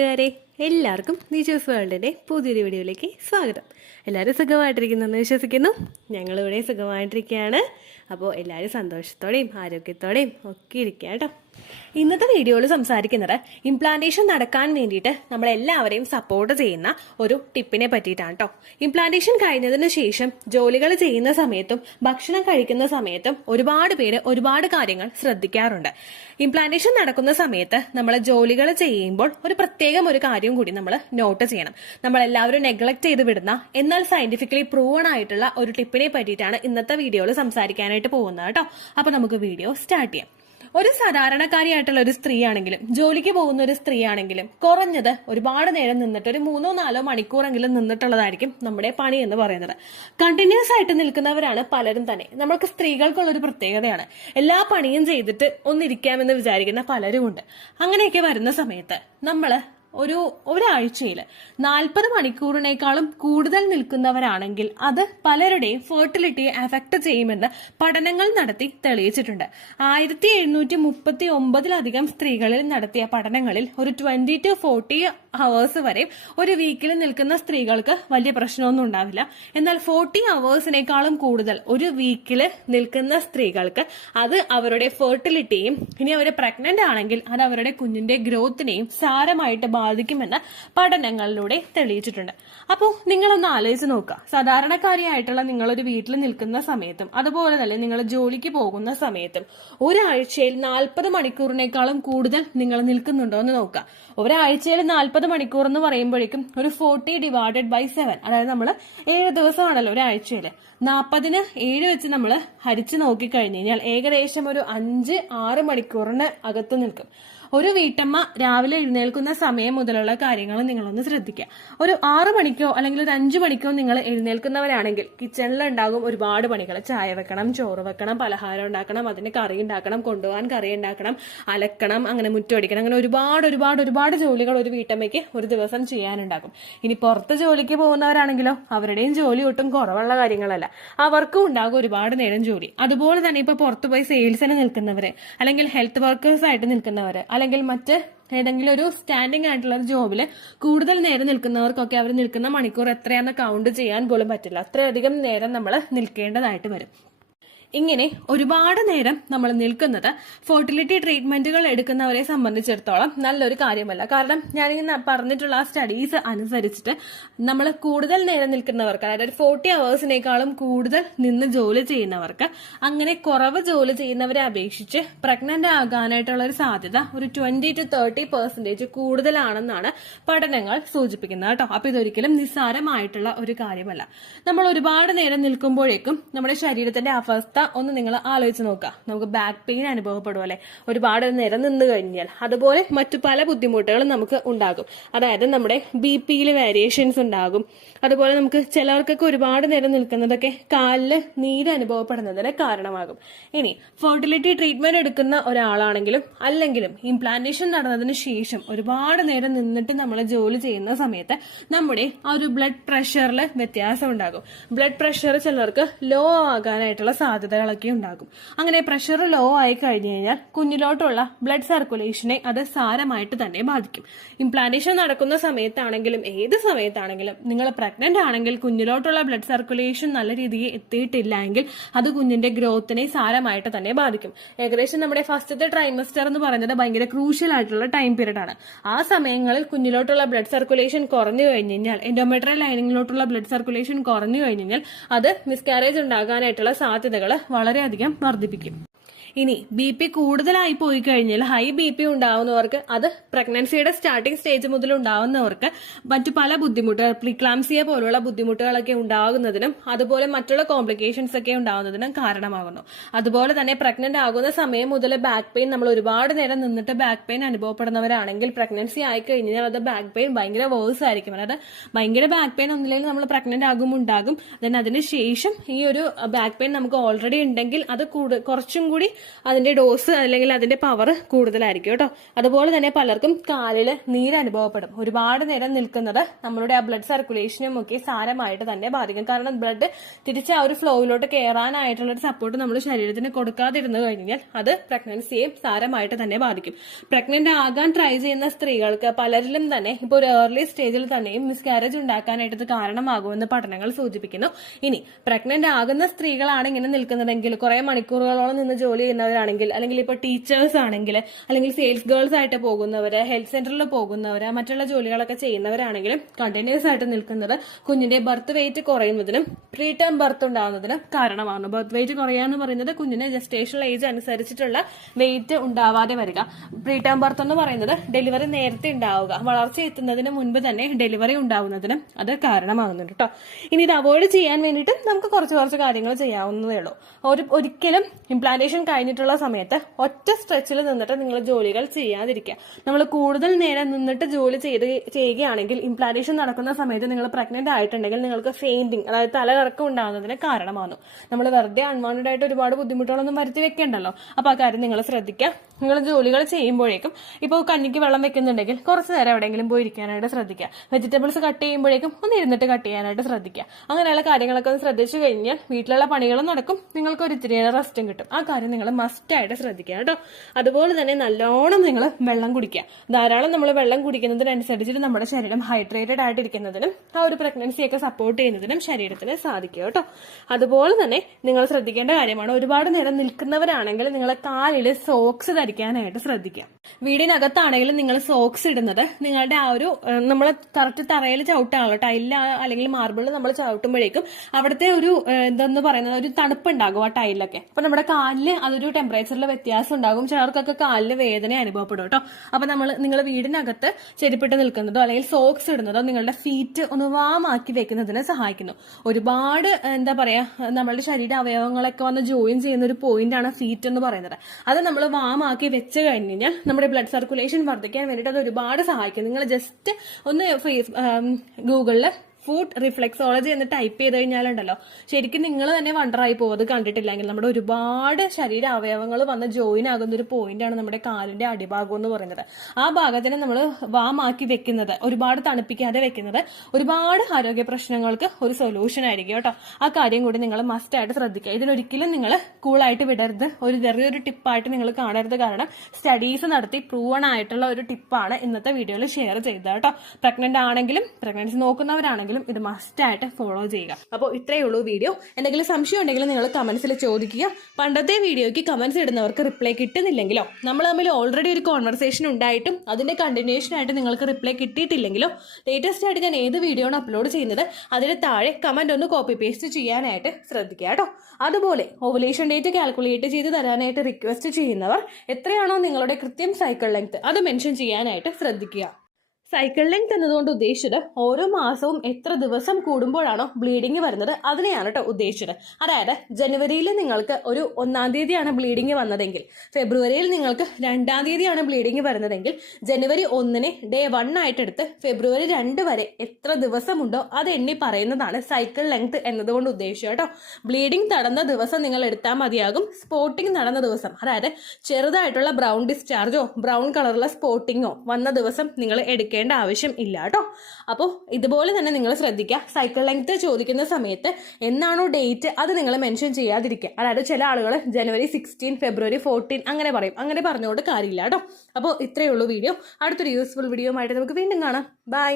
കൂട്ടുകാരെ, എല്ലാവർക്കും നിജോസ് വേൾഡിൻ്റെ പുതിയൊരു വീഡിയോയിലേക്ക് സ്വാഗതം. എല്ലാവരും സുഖമായിട്ടിരിക്കുന്നെന്ന് വിശ്വസിക്കുന്നു. ഞങ്ങളിവിടെ സുഖമായിട്ടിരിക്കുകയാണ്. അപ്പോൾ എല്ലാവരും സന്തോഷത്തോടെയും ആരോഗ്യത്തോടെയും ഒക്കെ ഇരിക്കുക കേട്ടോ. ഇന്നത്തെ വീഡിയോയിൽ സംസാരിക്കുന്നത് ഇംപ്ലാന്റേഷൻ നടക്കാൻ വേണ്ടിയിട്ട് നമ്മളെല്ലാവരെയും സപ്പോർട്ട് ചെയ്യുന്ന ഒരു ടിപ്പിനെ പറ്റിയിട്ടാണ് കേട്ടോ. ഇംപ്ലാന്റേഷൻ കഴിഞ്ഞതിന് ശേഷം ജോലികൾ ചെയ്യുന്ന സമയത്തും ഭക്ഷണം കഴിക്കുന്ന സമയത്തും ഒരുപാട് പേര് ഒരുപാട് കാര്യങ്ങൾ ശ്രദ്ധിക്കാറുണ്ട്. ഇംപ്ലാന്റേഷൻ നടക്കുന്ന സമയത്ത് നമ്മൾ ജോലികൾ ചെയ്യുമ്പോൾ ഒരു പ്രത്യേകം ഒരു കാര്യം കൂടി നമ്മൾ നോട്ട് ചെയ്യണം. നമ്മളെല്ലാവരും നെഗ്ലക്ട് ചെയ്ത് വിടുന്ന എന്നാൽ സയന്റിഫിക്കലി പ്രൂവൺ ആയിട്ടുള്ള ഒരു ടിപ്പിനെ പറ്റിയിട്ടാണ് ഇന്നത്തെ വീഡിയോയിൽ സംസാരിക്കാനായിട്ട് പോകുന്നത് കേട്ടോ. അപ്പൊ നമുക്ക് വീഡിയോ സ്റ്റാർട്ട് ചെയ്യാം. ഒരു സാധാരണക്കാരിയായിട്ടുള്ള ഒരു സ്ത്രീ ആണെങ്കിലും ജോലിക്ക് പോകുന്ന ഒരു സ്ത്രീ ആണെങ്കിലും കുറഞ്ഞത് ഒരുപാട് നേരം നിന്നിട്ട് ഒരു 3-4 മണിക്കൂറെങ്കിലും നിന്നിട്ടുള്ളതായിരിക്കും നമ്മുടെ പണി എന്ന് പറയുന്നത്. കണ്ടിന്യൂസ് ആയിട്ട് നിൽക്കുന്നവരാണ് പലരും തന്നെ. നമ്മൾക്ക് സ്ത്രീകൾക്കുള്ള ഒരു പ്രത്യേകതയാണ്, എല്ലാ പണിയും ചെയ്തിട്ട് ഒന്നിരിക്കാമെന്ന് വിചാരിക്കുന്ന പലരും ഉണ്ട്. അങ്ങനെയൊക്കെ വരുന്ന സമയത്ത് നമ്മള് ഒരാഴ്ചയിൽ 40 മണിക്കൂറിനേക്കാളും കൂടുതൽ നിൽക്കുന്നവരാണെങ്കിൽ അത് പലരുടെയും ഫെർട്ടിലിറ്റിയെ അഫക്ട് ചെയ്യുമെന്ന് പഠനങ്ങൾ നടത്തി തെളിയിച്ചിട്ടുണ്ട്. 1739 സ്ത്രീകളിൽ നടത്തിയ പഠനങ്ങളിൽ ഒരു 20 to 40 ഹവേഴ്സ് വരെ ഒരു വീക്കിൽ നിൽക്കുന്ന സ്ത്രീകൾക്ക് വലിയ പ്രശ്നമൊന്നും ഉണ്ടാവില്ല. എന്നാൽ 40 ഹവേഴ്സിനേക്കാളും കൂടുതൽ ഒരു വീക്കിൽ നിൽക്കുന്ന സ്ത്രീകൾക്ക് അത് അവരുടെ ഫെർട്ടിലിറ്റിയെയും ഇനി അവർ പ്രഗ്നന്റ് ആണെങ്കിൽ അത് അവരുടെ കുഞ്ഞിന്റെ ഗ്രോത്തിനെയും സാരമായിട്ട് ബാധിക്കുമെന്ന് പഠനങ്ങളിലൂടെ തെളിയിച്ചിട്ടുണ്ട്. അപ്പോൾ നിങ്ങളൊന്ന് ആലോചിച്ച് നോക്കുക. സാധാരണക്കാരിയായിട്ടുള്ള നിങ്ങളൊരു വീട്ടിൽ നിൽക്കുന്ന സമയത്തും അതുപോലെ തന്നെ നിങ്ങൾ ജോലിക്ക് പോകുന്ന സമയത്തും ഒരാഴ്ചയിൽ 40 മണിക്കൂറിനേക്കാളും കൂടുതൽ നിങ്ങൾ നിൽക്കുന്നുണ്ടോ എന്ന് നോക്കുക. ഒരാഴ്ചയിൽ 40 മണിക്കൂർ എന്ന് പറയുമ്പോഴേക്കും ഒരു 40/7, അതായത് നമ്മൾ 7 ദിവസമാണല്ലോ ഒരാഴ്ചയില്. 40ന് 7 വെച്ച് നമ്മൾ ഹരിച്ചു നോക്കിക്കഴിഞ്ഞു കഴിഞ്ഞാൽ ഏകദേശം ഒരു 5-6 മണിക്കൂറിന് അകത്ത് നിൽക്കും. ഒരു വീട്ടമ്മ രാവിലെ എഴുന്നേൽക്കുന്ന സമയം മുതലുള്ള കാര്യങ്ങൾ നിങ്ങളൊന്ന് ശ്രദ്ധിക്കുക. ഒരു 6 മണിക്കോ അല്ലെങ്കിൽ ഒരു 5 മണിക്കോ നിങ്ങൾ എഴുന്നേൽക്കുന്നവരാണെങ്കിൽ കിച്ചണിൽ ഉണ്ടാകും ഒരുപാട് പണികൾ. ചായ വെക്കണം, ചോറ് വെക്കണം, പലഹാരം ഉണ്ടാക്കണം, അതിന് കറി ഉണ്ടാക്കണം, കൊണ്ടുപോകാൻ കറി ഉണ്ടാക്കണം, അലക്കണം, അങ്ങനെ മുറ്റമടിക്കണം, അങ്ങനെ ഒരുപാട് ജോലികൾ ഒരു വീട്ടമ്മയ്ക്ക് ഒരു ദിവസം ചെയ്യാനുണ്ടാകും. ഇനി പുറത്ത് ജോലിക്ക് പോകുന്നവരാണെങ്കിലോ അവരുടെയും ജോലി ഒട്ടും കുറവുള്ള കാര്യങ്ങളല്ല, അവർക്കും ഉണ്ടാകും ഒരുപാട് നേരം ജോലി. അതുപോലെ തന്നെ ഇപ്പൊ പുറത്തു പോയി സെയിൽസിന് നിൽക്കുന്നവര്, അല്ലെങ്കിൽ ഹെൽത്ത് വർക്കേഴ്സ് ആയിട്ട് നിൽക്കുന്നവര്, അല്ലെങ്കിൽ മറ്റ് ഏതെങ്കിലും ഒരു സ്റ്റാൻഡിംഗ് ആയിട്ടുള്ള ഒരു ജോബിൽ കൂടുതൽ നേരം നിൽക്കുന്നവർക്കൊക്കെ അവർ നിൽക്കുന്ന മണിക്കൂർ എത്രയാണെന്ന് കൗണ്ട് ചെയ്യാൻ പോലും പറ്റില്ല. അത്രയധികം നേരം നമ്മൾ നിൽക്കേണ്ടതായിട്ട് വരും. ഇങ്ങനെ ഒരുപാട് നേരം നമ്മൾ നിൽക്കുന്നത് ഫെർട്ടിലിറ്റി ട്രീറ്റ്മെന്റുകൾ എടുക്കുന്നവരെ സംബന്ധിച്ചിടത്തോളം നല്ലൊരു കാര്യമല്ല. കാരണം ഞാനിങ്ങനെ പറഞ്ഞിട്ടുള്ള ആ സ്റ്റഡീസ് അനുസരിച്ചിട്ട് നമ്മൾ കൂടുതൽ നേരം നിൽക്കുന്നവർക്ക്, അതായത് 40 ഹവേഴ്സിനേക്കാളും കൂടുതൽ നിന്ന് ജോലി ചെയ്യുന്നവർക്ക്, അങ്ങനെ കുറവ് ജോലി ചെയ്യുന്നവരെ അപേക്ഷിച്ച് പ്രഗ്നന്റ് ആകാനായിട്ടുള്ള ഒരു സാധ്യത ഒരു 20 to 30% കൂടുതലാണെന്നാണ് പഠനങ്ങൾ സൂചിപ്പിക്കുന്നത് കേട്ടോ. അപ്പൊ ഇതൊരിക്കലും നിസ്സാരമായിട്ടുള്ള ഒരു കാര്യമല്ല. നമ്മൾ ഒരുപാട് നേരം നിൽക്കുമ്പോഴേക്കും നമ്മുടെ ശരീരത്തിന്റെ അവസ്ഥ ഒന്ന് നിങ്ങൾ ആലോചിച്ച് നോക്കുക. നമുക്ക് ബാക്ക് പെയിൻ അനുഭവപ്പെടും അല്ലെ, ഒരുപാട് നേരം നിന്ന് കഴിഞ്ഞാൽ. അതുപോലെ മറ്റു പല ബുദ്ധിമുട്ടുകളും നമുക്ക് ഉണ്ടാകും. അതായത് നമ്മുടെ BP-യിൽ വേരിയേഷൻസ് ഉണ്ടാകും. അതുപോലെ നമുക്ക് ചിലവർക്കൊക്കെ ഒരുപാട് നേരം നിൽക്കുന്നതൊക്കെ കാലില് നീര് അനുഭവപ്പെടുന്നതിന് കാരണമാകും. ഇനി ഫെർട്ടിലിറ്റി ട്രീറ്റ്മെന്റ് എടുക്കുന്ന ഒരാളാണെങ്കിലും അല്ലെങ്കിലും ഇംപ്ലാന്റേഷൻ നടന്നതിന് ശേഷം ഒരുപാട് നേരം നിന്നിട്ട് നമ്മൾ ജോലി ചെയ്യുന്ന സമയത്ത് നമ്മുടെ ആ ഒരു ബ്ലഡ് പ്രഷറിൽ വ്യത്യാസം ഉണ്ടാകും. ബ്ലഡ് പ്രഷർ ചിലർക്ക് ലോ ആകാനായിട്ടുള്ള സാധ്യതകളൊക്കെ ഉണ്ടാകും. അങ്ങനെ പ്രഷർ ലോ ആയി കഴിഞ്ഞു കഴിഞ്ഞാൽ കുഞ്ഞിലോട്ടുള്ള ബ്ലഡ് സർക്കുലേഷനെ അത് സാരമായിട്ട് തന്നെ ബാധിക്കും. ഇംപ്ലാന്റേഷൻ നടക്കുന്ന സമയത്താണെങ്കിലും ഏത് സമയത്താണെങ്കിലും നിങ്ങൾ പ്രഗ്നന്റ് ആണെങ്കിൽ കുഞ്ഞിലോട്ടുള്ള ബ്ലഡ് സർക്കുലേഷൻ നല്ല രീതിയിൽ എത്തിയിട്ടില്ല എങ്കിൽ അത് കുഞ്ഞിന്റെ ഗ്രോത്തിനെ സാരമായിട്ട് തന്നെ ബാധിക്കും. ഏകദേശം നമ്മുടെ ഫസ്റ്റത്തെ ട്രൈമസ്റ്റർ എന്ന് പറയുന്നത് ഭയങ്കര ക്രൂഷ്യൽ ആയിട്ടുള്ള ടൈം പീരീഡ് ആണ്. ആ സമയങ്ങളിൽ കുഞ്ഞിലോട്ടുള്ള ബ്ലഡ് സർക്കുലേഷൻ കുറഞ്ഞു കഴിഞ്ഞു കഴിഞ്ഞാൽ, എൻഡോമെട്രിയൽ ലൈനിങ്ങിലോട്ടുള്ള ബ്ലഡ് സർക്കുലേഷൻ കുറഞ്ഞു കഴിഞ്ഞു കഴിഞ്ഞാൽ അത് മിസ്കാരേജ് ഉണ്ടാകാനായിട്ടുള്ള സാധ്യതകൾ വളരെയധികം വർദ്ധിപ്പിക്കും. ഇനി BP കൂടുതലായി പോയി കഴിഞ്ഞാൽ, ഹൈ BP ഉണ്ടാവുന്നവർക്ക്, അത് പ്രഗ്നൻസിയുടെ സ്റ്റാർട്ടിംഗ് സ്റ്റേജ് മുതൽ ഉണ്ടാവുന്നവർക്ക് മറ്റു പല ബുദ്ധിമുട്ടുകൾ, പ്രീക്ലാംസിയ പോലുള്ള ബുദ്ധിമുട്ടുകളൊക്കെ ഉണ്ടാകുന്നതിനും അതുപോലെ മറ്റുള്ള കോംപ്ലിക്കേഷൻസ് ഒക്കെ ഉണ്ടാകുന്നതിനും കാരണമാകുന്നു. അതുപോലെ തന്നെ പ്രഗ്നന്റ് ആകുന്ന സമയം മുതൽ ബാക്ക് പെയിൻ, നമ്മൾ ഒരുപാട് നേരം നിന്നിട്ട് ബാക്ക് പെയിൻ അനുഭവപ്പെടുന്നവരാണെങ്കിൽ പ്രഗ്നൻസി ആയി കഴിഞ്ഞാൽ അത് ബാക്ക് പെയിൻ ഭയങ്കര വേഴ്സ് ആയിരിക്കും. അതായത് ഭയങ്കര ബാക്ക് പെയിൻ ഒന്നില്ലെങ്കിൽ നമ്മൾ പ്രഗ്നന്റ് ആകുമ്പോൾ ഉണ്ടാകും. അതിന് ശേഷം ഈ ഒരു ബാക്ക് പെയിൻ നമുക്ക് ഓൾറെഡി ഉണ്ടെങ്കിൽ അത് കുറച്ചും കൂടി അതിന്റെ ഡോസ് അല്ലെങ്കിൽ അതിന്റെ പവർ കൂടുതലായിരിക്കും കേട്ടോ. അതുപോലെ തന്നെ പലർക്കും കാലിൽ നീര് അനുഭവപ്പെടും. ഒരുപാട് നേരം നിൽക്കുന്നത് നമ്മളുടെ ആ ബ്ലഡ് സർക്കുലേഷനും ഒക്കെ സാരമായിട്ട് തന്നെ ബാധിക്കും. കാരണം ബ്ലഡ് തിരിച്ച് ആ ഒരു ഫ്ലോയിലോട്ട് കയറാനായിട്ടുള്ള ഒരു സപ്പോർട്ട് നമ്മൾ ശരീരത്തിന് കൊടുക്കാതിരുന്നു കഴിഞ്ഞാൽ അത് പ്രഗ്നൻസിയെ സാരമായിട്ട് തന്നെ ബാധിക്കും. പ്രഗ്നന്റ് ആകാൻ ട്രൈ ചെയ്യുന്ന സ്ത്രീകൾക്ക് പലരിലും തന്നെ ഇപ്പോൾ ഒരു ഏർലി സ്റ്റേജിൽ തന്നെയും മിസ്കാരേജ് ഉണ്ടാക്കാനായിട്ട് ഇത് കാരണമാകുമെന്ന് പഠനങ്ങൾ സൂചിപ്പിക്കുന്നു. ഇനി പ്രഗ്നന്റ് ആകുന്ന സ്ത്രീകളാണ് ഇങ്ങനെ നിൽക്കുന്നതെങ്കിൽ, കുറെ മണിക്കൂറുകളോളം നിന്ന് ജോലി ചെയ്യുന്നവരാണെങ്കിൽ, അല്ലെങ്കിൽ ഇപ്പോൾ ടീച്ചേഴ്സ് ആണെങ്കിൽ, അല്ലെങ്കിൽ സെയിൽസ് ഗേൾസ് ആയിട്ട് പോകുന്നവര്, ഹെൽത്ത് സെന്ററിൽ പോകുന്നവര്, മറ്റുള്ള ജോലികളൊക്കെ ചെയ്യുന്നവരാണെങ്കിലും കണ്ടിന്യൂസ് ആയിട്ട് നിൽക്കുന്നത് കുഞ്ഞിന്റെ ബർത്ത് വെയിറ്റ് കുറയുന്നതിനും പ്രീ ടേം ബർത്ത് ഉണ്ടാകുന്നതിനും കാരണമാകുന്നു. ബർത്ത് വെയിറ്റ് കുറയാന്ന് പറയുന്നത് കുഞ്ഞിന്റെ ജസ്റ്റേഷണൽ ഏജ് അനുസരിച്ചിട്ടുള്ള വെയിറ്റ് ഉണ്ടാവാതെ വരിക. പ്രീ ടേം ബർത്ത് എന്ന് പറയുന്നത് ഡെലിവറി നേരത്തെ ഉണ്ടാവുക, വളർച്ച എത്തുന്നതിന് മുൻപ് തന്നെ ഡെലിവറി ഉണ്ടാവുന്നതിനും അത് കാരണമാകുന്നുണ്ട് കേട്ടോ. ഇനി ഇത് അവോയ്ഡ് ചെയ്യാൻ വേണ്ടിയിട്ട് നമുക്ക് കുറച്ച് കാര്യങ്ങൾ ചെയ്യാവുന്നതേ ഉള്ളൂ. ഒരിക്കലും ഇംപ്ലാന്റേഷൻ കഴിഞ്ഞിട്ടുള്ള സമയത്ത് ഒറ്റ സ്ട്രെച്ചിൽ നിന്നിട്ട് നിങ്ങൾ ജോലികൾ ചെയ്യാതിരിക്കുക. നമ്മൾ കൂടുതൽ നേരം നിന്നിട്ട് ജോലി ചെയ്യുകയാണെങ്കിൽ ഇംപ്ലാന്റേഷൻ നടക്കുന്ന സമയത്ത് നിങ്ങൾ പ്രഗ്നന്റ് ആയിട്ടുണ്ടെങ്കിൽ നിങ്ങൾക്ക് ഫെയിന്റിങ്, അതായത് തലകറക്കം ഉണ്ടാകുന്നതിന് കാരണമാകുന്നു. നമ്മൾ വെറുതെ അൺവാണ്ടഡ് ആയിട്ട് ഒരുപാട് ബുദ്ധിമുട്ടുകളൊന്നും വരുത്തി വെക്കേണ്ടല്ലോ. അപ്പൊ ആ കാര്യം നിങ്ങൾ ശ്രദ്ധിക്കുക. നിങ്ങൾ ജോലികൾ ചെയ്യുമ്പോഴേക്കും ഇപ്പോൾ കഞ്ഞിക്ക് വെള്ളം വെക്കുന്നുണ്ടെങ്കിൽ കുറച്ച് നേരം എവിടെയെങ്കിലും പോയി ഇരിക്കാനായിട്ട് ശ്രദ്ധിക്കുക. വെജിറ്റബിൾസ് കട്ട് ചെയ്യുമ്പോഴേക്കും ഒന്ന് ഇരുന്നിട്ട് കട്ട് ചെയ്യാനായിട്ട് ശ്രദ്ധിക്കുക. അങ്ങനെയുള്ള കാര്യങ്ങളൊക്കെ ഒന്ന് ശ്രദ്ധിച്ചു കഴിഞ്ഞാൽ വീട്ടിലുള്ള പണികളും നടക്കും, നിങ്ങൾക്ക് ഒരു ഇത്തിരി റെസ്റ്റും കിട്ടും. ആ കാര്യം നിങ്ങൾ മസ്റ്റായിട്ട് ശ്രദ്ധിക്കുക കേട്ടോ. അതുപോലെ തന്നെ നല്ലോണം നിങ്ങൾ വെള്ളം കുടിക്കുക. ധാരാളം നമ്മൾ വെള്ളം കുടിക്കുന്നതിനനുസരിച്ചിട്ട് നമ്മുടെ ശരീരം ഹൈഡ്രേറ്റഡ് ആയിട്ടിരിക്കുന്നതിനും ആ ഒരു പ്രഗ്നൻസിയൊക്കെ സപ്പോർട്ട് ചെയ്യുന്നതിനും ശരീരത്തിന് സാധിക്കുക കേട്ടോ. അതുപോലെ തന്നെ നിങ്ങൾ ശ്രദ്ധിക്കേണ്ട കാര്യമാണ്, ഒരുപാട് നേരം നിൽക്കുന്നവരാണെങ്കിൽ നിങ്ങളെ കാലിൽ സോക്സ് ധരിക്കാനായിട്ട് ശ്രദ്ധിക്കുക. വീടിനകത്താണെങ്കിലും നിങ്ങൾ സോക്സ് ഇടുന്നത് നിങ്ങളുടെ ആ ഒരു നമ്മൾ കറക്റ്റ് തറയിൽ ചവിട്ടാണല്ലോ, ടൈലിൽ അല്ലെങ്കിൽ മാർബിളിൽ നമ്മൾ ചവിട്ടുമ്പോഴേക്കും അവിടുത്തെ ഒരു എന്തെന്ന് പറയുന്നത് ഒരു തണുപ്പുണ്ടാകും ആ ടൈലിലൊക്കെ. അപ്പൊ നമ്മുടെ കാലില് അതൊരു ടെമ്പറേച്ചറിൽ വ്യത്യാസം ഉണ്ടാകും. ചിലർക്കൊക്കെ കാലില് വേദന അനുഭവപ്പെടും കേട്ടോ. അപ്പൊ നിങ്ങൾ വീടിനകത്ത് ചെരുപ്പിട്ട് നിൽക്കുന്നതോ അല്ലെങ്കിൽ സോക്സ് ഇടുന്നതോ നിങ്ങളുടെ ഫീറ്റ് ഒന്ന് വാമാക്കി വെക്കുന്നതിന് സഹായിക്കുന്നു. ഒരുപാട് എന്താ പറയാ നമ്മളുടെ ശരീര അവയവങ്ങളൊക്കെ വന്ന് ജോയിൻ ചെയ്യുന്ന ഒരു പോയിന്റ് ആണ് ഫീറ്റ് എന്ന് പറയുന്നത്. അത് നമ്മൾ വാമാക്കി വെച്ച് കഴിഞ്ഞാൽ നമ്മുടെ ബ്ലഡ് സർക്കുലേഷൻ വർദ്ധിക്കാൻ വേണ്ടിയിട്ട് അത് ഒരുപാട് സഹായിക്കും. നിങ്ങൾ ജസ്റ്റ് ഒന്ന് ഗൂഗിളിൽ ഫുഡ് റിഫ്ലെക്സോളജി എന്ന് ടൈപ്പ് ചെയ്ത് കഴിഞ്ഞാലുണ്ടല്ലോ ശരിക്കും നിങ്ങൾ തന്നെ വണ്ടറായി പോകും. അത് കണ്ടിട്ടില്ലെങ്കിൽ നമ്മുടെ ഒരുപാട് ശരീര അവയവങ്ങൾ വന്ന് ജോയിൻ ആകുന്ന ഒരു പോയിന്റാണ് നമ്മുടെ കാലിന്റെ അടിഭാഗം എന്ന് പറയുന്നത്. ആ ഭാഗത്തിന് നമ്മൾ വാമാക്കി വെക്കുന്നത്, ഒരുപാട് തണുപ്പിക്കാതെ വെക്കുന്നത് ഒരുപാട് ആരോഗ്യ പ്രശ്നങ്ങൾക്ക് ഒരു സൊല്യൂഷൻ ആയിരിക്കും കേട്ടോ. ആ കാര്യം കൂടി നിങ്ങൾ മസ്റ്റ് ആയിട്ട് ശ്രദ്ധിക്കുക. ഇതിനൊരിക്കലും നിങ്ങൾ കൂളായിട്ട് വിടരുത്, ഒരു ചെറിയൊരു ടിപ്പായിട്ട് നിങ്ങൾ കാണരുത്. കാരണം സ്റ്റഡീസ് നടത്തി പ്രൂവൺ ആയിട്ടുള്ള ഒരു ടിപ്പാണ് ഇന്നത്തെ വീഡിയോയിൽ ഷെയർ ചെയ്തത് കേട്ടോ. പ്രഗ്നന്റ് ആണെങ്കിലും പ്രഗ്നൻസി നോക്കുന്നവരാണെങ്കിലും ഇത് മസ്റ്റ് ആയിട്ട് ഫോളോ ചെയ്യുക. അപ്പോൾ ഇത്രയേ ഉള്ളൂ വീഡിയോ. എന്തെങ്കിലും സംശയം ഉണ്ടെങ്കിൽ നിങ്ങൾ കമന്റ്സിൽ ചോദിക്കുക. പണ്ടത്തെ വീഡിയോയ്ക്ക് കമന്റ്സ് ഇടുന്നവർക്ക് റിപ്ലൈ കിട്ടുന്നില്ലെങ്കിലോ, നമ്മൾ തമ്മിൽ ഓൾറെഡി ഒരു കോൺവെർസേഷൻ ഉണ്ടായിട്ടും അതിന്റെ കണ്ടിന്യൂഷൻ ആയിട്ട് നിങ്ങൾക്ക് റിപ്ലൈ കിട്ടിയിട്ടില്ലെങ്കിലോ, ലേറ്റസ്റ്റ് ആയിട്ട് ഞാൻ ഏത് വീഡിയോ ആണ് അപ്ലോഡ് ചെയ്യുന്നത് അതിന് താഴെ കമന്റ് ഒന്ന് കോപ്പി പേസ്റ്റ് ചെയ്യാനായിട്ട് ശ്രദ്ധിക്കുക കേട്ടോ. അതുപോലെ ഓവുലേഷൻ ഡേറ്റ് കാൽക്കുലേറ്റ് ചെയ്ത് തരാനായിട്ട് റിക്വസ്റ്റ് ചെയ്യുന്നവർ എത്രയാണോ നിങ്ങളുടെ കൃത്യം സൈക്കിൾ ലെങ്ത് അത് മെൻഷൻ ചെയ്യാനായിട്ട് ശ്രദ്ധിക്കുക. സൈക്കിൾ ലെങ്ത് എന്നതുകൊണ്ട് ഉദ്ദേശിച്ചത് ഓരോ മാസവും എത്ര ദിവസം കൂടുമ്പോഴാണോ ബ്ലീഡിങ് വരുന്നത് അതിനെയാണ് കേട്ടോ ഉദ്ദേശിച്ചത്. അതായത് ജനുവരിയിൽ നിങ്ങൾക്ക് ഒരു 1-ാം തീയതിയാണ് ബ്ലീഡിങ് വന്നതെങ്കിൽ, ഫെബ്രുവരിയിൽ നിങ്ങൾക്ക് 2-ാം തീയതിയാണ് ബ്ലീഡിങ് വരുന്നതെങ്കിൽ, ജനുവരി 1-ന് ഡേ 1 ആയിട്ടെടുത്ത് ഫെബ്രുവരി 2 വരെ എത്ര ദിവസമുണ്ടോ അത് എണ്ണി പറയുന്നതാണ് സൈക്കിൾ ലെങ്ത് എന്നതുകൊണ്ട് ഉദ്ദേശിച്ചത് കേട്ടോ. ബ്ലീഡിങ് നടന്ന ദിവസം നിങ്ങൾ എടുത്താൽ മതിയാകും. സ്പോട്ടിങ് നടന്ന ദിവസം, അതായത് ചെറുതായിട്ടുള്ള ബ്രൗൺ ഡിസ്ചാർജോ ബ്രൗൺ കളറുള്ള സ്പോട്ടിങ്ങോ വന്ന ദിവസം നിങ്ങൾ എടുക്കുക ആവശ്യം ഇല്ല കേട്ടോ. അപ്പോൾ ഇതുപോലെ തന്നെ നിങ്ങൾ ശ്രദ്ധിക്കുക. സൈക്കിൾ ലെങ്ത് ചോദിക്കുന്ന സമയത്ത് എന്നാണോ ഡേറ്റ് അത് നിങ്ങൾ മെൻഷൻ ചെയ്യാതിരിക്കുക. അതായത് ചില ആളുകൾ ജനുവരി 16, ഫെബ്രുവരി 14 അങ്ങനെ പറയും. അങ്ങനെ പറഞ്ഞുകൊണ്ട് കാര്യമില്ല കേട്ടോ. അപ്പോൾ ഇത്രയേ ഉള്ളൂ വീഡിയോ. അടുത്തൊരു യൂസ്ഫുൾ വീഡിയോ ആയിട്ട് നമുക്ക് വീണ്ടും കാണാം. ബൈ.